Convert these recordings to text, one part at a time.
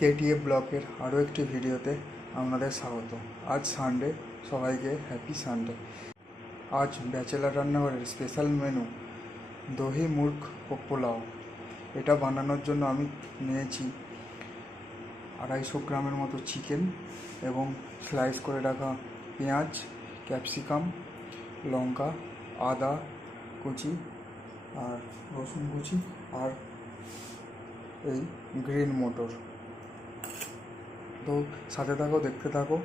KTF ব্লকের আরও একটি ভিডিওতে আপনাদের স্বাগত। আজ সানডে, সবাইকে হ্যাপি সানডে। আজ ব্যাচেলার রান্নাঘরের স্পেশাল মেনু দহি মুর্গ পোলাও। এটা বানানোর জন্য আমি নিয়েছি 250 গ্রামের মতো চিকেন এবং স্লাইস করে রাখা পেঁয়াজ, ক্যাপসিকাম, লঙ্কা, আদা কুচি আর রসুন কুচি আর এই গ্রিন মটর। তো সাথে থাকো, দেখতে থাকো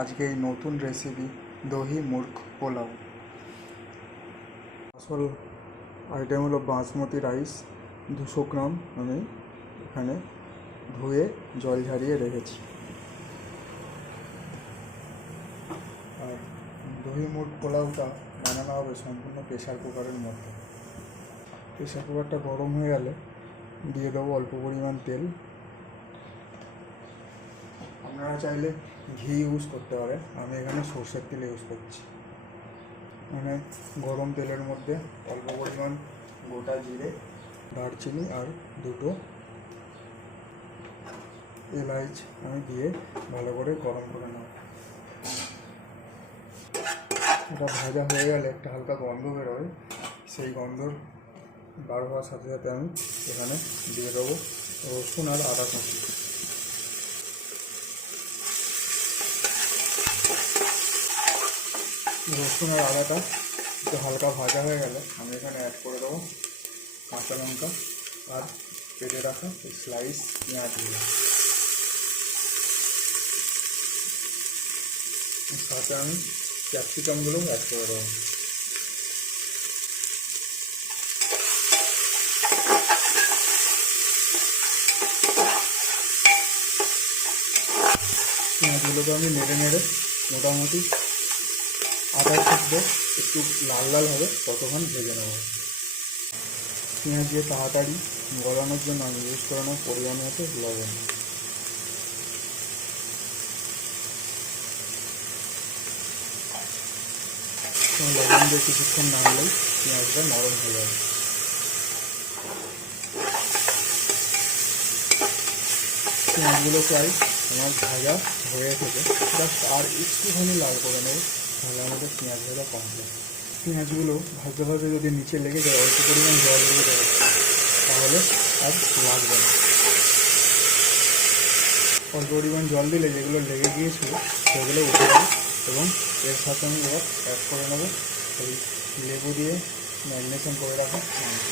আজকে এই নতুন রেসিপি দহি মুর্গ পোলাও। আসল আইটেম হলো বাসমতি রাইস 200 গ্রাম আমি এখানে ধুয়ে জল ঝরিয়ে রেখেছি। আর দহি মুর্গ পোলাওটা বানানো হবে সম্পূর্ণ প্রেশার কুকারের মধ্যে। প্রেশার কুকারটা গরম হয়ে গেলে দিয়ে দেবো অল্প পরিমাণ তেল। আপনারা চাইলে ঘি ইউজ করতে পারেন, আমি এখানে সরষের তেল ইউজ করছি। মানে গরম তেলের মধ্যে অল্প পরিমাণ গোটা জিরে, দারচিনি আর 2টো এলাচ আমি দিয়ে ভালো করে গরম করে নেব। এটা ভাজা হয়ে গেলে একটা হালকা গন্ধ বেরোয়, সেই গন্ধ বার হওয়ার সাথে সাথে আমি এখানে দিয়ে দেবো রসুন আর আদা কুচি। রসুন আর আদাটা একটু হালকা ভাজা হয়ে গেলে আমি এখানে অ্যাড করে দেবো কাঁচা লঙ্কা আর কেটে রাখা স্লাইস পেঁয়াজগুলো। সাথে আমি ক্যাপসিকামগুলো অ্যাড করে দেবো। পেঁয়াজগুলোকে আমি নেড়ে নেড়ে মোটামুটি আদা সিদ্ধ একটু লাল লাল হবে ততক্ষণ ভেজে নেব। পেঁয়াজ দিয়ে তাড়াতাড়ি গলানোর জন্য আমি ইউজ করে নেব পরিমাণ মতো লবণ। লবণ দিয়ে কিছুক্ষণ নাড়লেই পেঁয়াজটা নরম হয়ে যাবে। পেঁয়াজগুলো প্রায় আমার ভাজা হয়ে থেকে জাস্ট আর একটুখানি লাল করে নেব, তাহলে আমাদের পেঁয়াজ ভাজা কমপ্লিট। পেঁয়াজগুলো ভাজতে ভাজতে যদি নিচে লেগে যায় অল্প পরিমাণ জল দিয়ে দেবে, তাহলে আর লাগবে না। অল্প পরিমাণ জল দিলে যেগুলো লেগে গিয়েছিল সেগুলো উঠে যাবে। এবং এর সাথে আমি এবার অ্যাড করে নেব এই লেবু দিয়ে ম্যারিনেশন করে রাখা মাংস।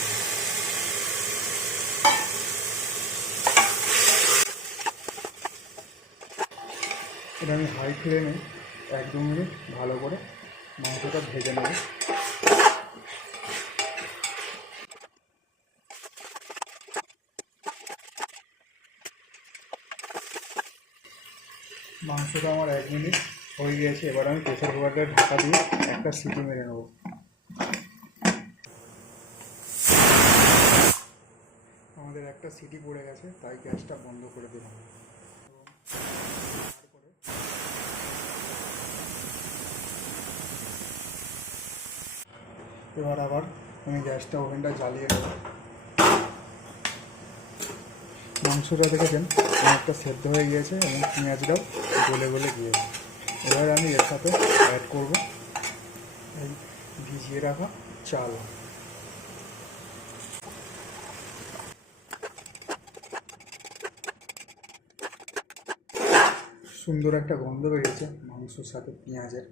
এটা আমি হাই ফ্লেমে 1-2 মিনিট ভালো করে মাংসটা ভেজে নেব। মাংসটা আমার 1 মিনিট হয়ে গিয়েছে। এবার আমি প্রেসার কুকারটা ঢাকা দিয়ে একটা সিটি মেরে নেব। আমাদের একটা সিটি পড়ে গেছে, তাই গ্যাসটা বন্ধ করে দিলাম। এবার আবার আমি গ্যাসটা ওভেনটা জ্বালিয়ে দেবো। মাংসটা দেখেছেন অনেকটা সেদ্ধ হয়ে গিয়েছে এবং পেঁয়াজটাও গলে গলে গিয়েছে। এবার আমি এর সাথে অ্যাড করব এই ভিজিয়ে রাখা চাল। সুন্দর একটা গন্ধ বেরিয়েছে মাংসের সাথে পেঁয়াজের।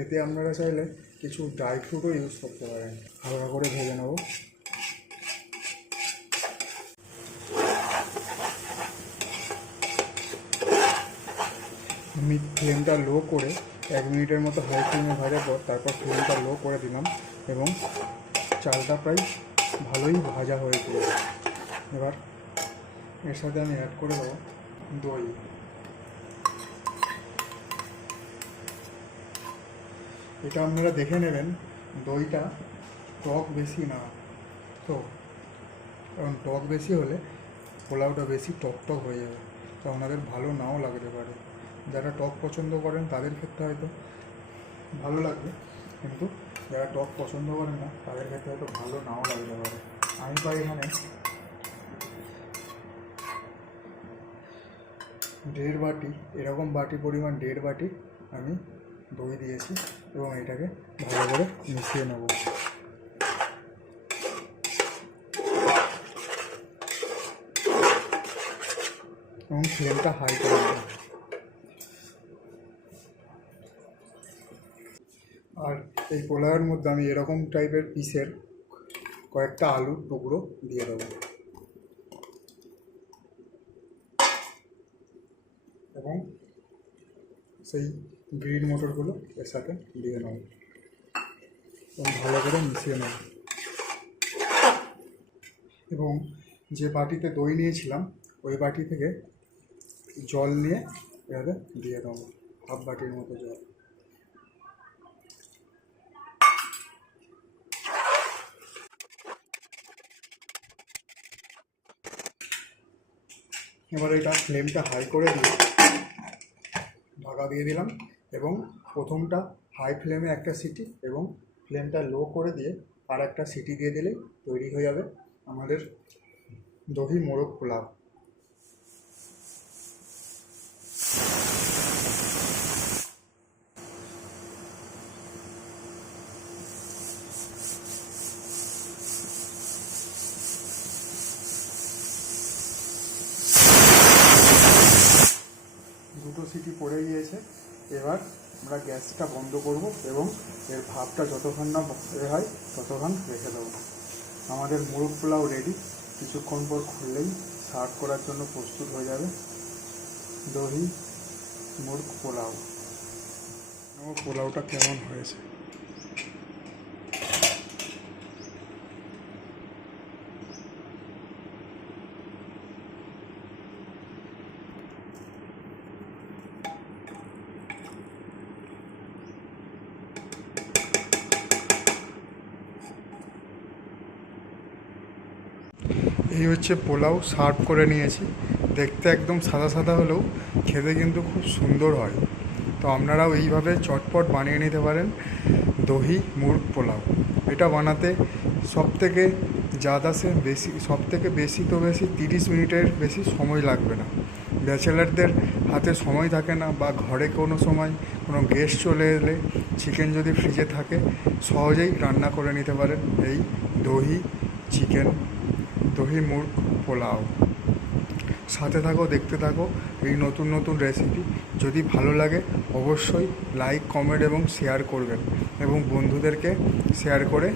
এতে আপনারা চাইলে কিছু ড্রাই ফ্রুটও ইউজ করতে পারেন। হালকা করে ভেজে নেব। আমি ফ্লেমটা লো করে 1 মিনিটের মতো হাই ফ্লেমে ভাজার পর তারপর ফ্লেমটা লো করে দিলাম এবং চালটা প্রায় ভালোই ভাজা হয়ে গিয়েছে। এবার এর সাথে আমি অ্যাড করে দেবো দই। এটা আপনারা দেখে নেবেন দইটা টক বেশি না তো, কারণ টক বেশি হলে পোলাওটা বেশি টক টক হয়ে যাবে, তো আপনাদের ভালো নাও লাগতে পারে। যারা টক পছন্দ করেন তাদের ক্ষেত্রে হয়তো ভালো লাগবে, কিন্তু যারা টক পছন্দ করেন না তাদের ক্ষেত্রে হয়তো ভালো নাও লাগতে পারে। আমি পাই এখানে দেড় বাটি, এরকম বাটি পরিমাণ 1.5 বাটি আমি দই দিয়েছি এবং এটাকে ভালো করে মিশিয়ে নেব। এবং ফ্লেমটা হাই করে দেব। আর এই পোলাওয়ের মধ্যে আমি এরকম টাইপের পিসের কয়েকটা আলুর টুকরো দিয়ে দেবো এবং সেই গ্রিন মটরগুলো এর সাথে দিয়ে নেব এবং ভালো করে মিশিয়ে নেব। এবং যে বাটিতে দই নিয়েছিলাম ওই বাটি থেকে জল নিয়ে এভাবে দিয়ে দেবো, হাফ বাটির মতো জল। এবার এটা ফ্লেমটা হাই করে দিয়ে ঢাকা দিয়ে দিলাম এবং প্রথমটা হাই ফ্লেমে একটা সিটি এবং ফ্লেমটা লো করে দিয়ে আর একটা সিটি দিয়ে দিলেই তৈরি হয়ে যাবে আমাদের দহি মোরগ পোলাও। দুটো সিটি পড়ে গিয়েছে। এবার আমরা গ্যাসটা বন্ধ করব এবং এর ভাপটা যতক্ষণ না হয় ততক্ষণ রেখে দেবো। আমাদের মোরগ পোলাও রেডি। কিছুক্ষণ পর খুললেই সার্ভ করার জন্য প্রস্তুত হয়ে যাবে দহি মোরগ পোলাও। পোলাওটা কেমন হয়েছে? এই হচ্ছে পোলাও, সার্ভ করে নিয়েছি। দেখতে একদম সাদা সাদা হলেও খেতে কিন্তু খুব সুন্দর হয়। তো আপনারাও এইভাবে চটপট বানিয়ে নিতে পারেন দহি মুরগ পোলাও। এটা বানাতে সবথেকে বেশি 30 মিনিটের বেশি সময় লাগবে না। ব্যাচেলারদের হাতে সময় থাকে না বা ঘরে কোনো সময় কোনো গেস্ট চলে এলে চিকেন যদি ফ্রিজে থাকে সহজেই রান্না করে নিতে পারেন এই দহি মুরগ পোলাও। সাথে থাকো, দেখতে থাকো এই নতুন নতুন রেসিপি। যদি ভালো লাগে অবশ্যই লাইক, কমেন্ট এবং শেয়ার করবেন এবং বন্ধুদেরকে শেয়ার করে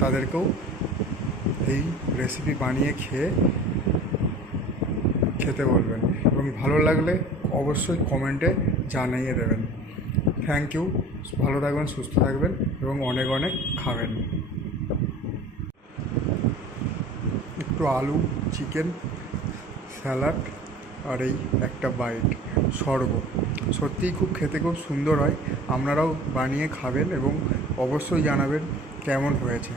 তাদেরকেও এই রেসিপি বানিয়ে খেতে বলবেন এবং ভালো লাগলে অবশ্যই কমেন্টে জানিয়ে দেবেন। Thank you. ভালো থাকবেন, সুস্থ থাকবেন এবং অনেক অনেক খাবেন। একটু আলু, চিকেন, স্যালাড আর এই একটা বাইট স্বর্গ। সত্যিই খেতে খুব সুন্দর হয়। আপনারাও বানিয়ে খাবেন এবং অবশ্যই জানাবেন কেমন হয়েছে।